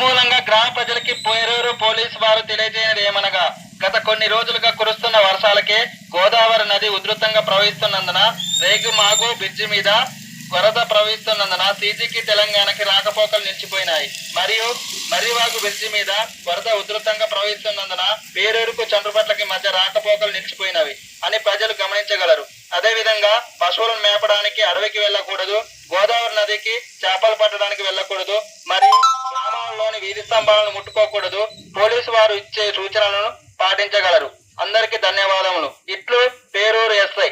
తన్మూలంగా గ్రామ ప్రజలకి పేరూరు పోలీసు వారు తెలియజేయనిది ఏమనగా గత కొన్ని రోజులుగా కురుస్తున్న వర్షాలకే గోదావరి నది ఉధృతంగా ప్రవహిస్తున్నందున రేగుమాగు బ్రిడ్జి మీద వరద ప్రవహిస్తున్నందున సీజీకి తెలంగాణకి రాకపోకలు నిలిచిపోయినాయి. మరియు మర్రివాగు బ్రిడ్జి మీద వరద ఉధృతంగా ప్రవహిస్తున్నందున పేరూరుకు చంద్రుపట్లకి మధ్య రాకపోకలు నిలిచిపోయినవి అని ప్రజలు గమనించగలరు. అదే విధంగా పశువులను మేపడానికి అడవికి వెళ్ళకూడదు, గోదావరి నదికి చేపలు పట్టడానికి వెళ్ళకూడదు, మరియు గ్రామాల్లోని వీధి స్తంభాలను ముట్టుకోకూడదు. పోలీసు వారు ఇచ్చే సూచనలను పాటించగలరు. అందరికీ ధన్యవాదములు. ఇట్లు పేరూరు ఎస్ఐ.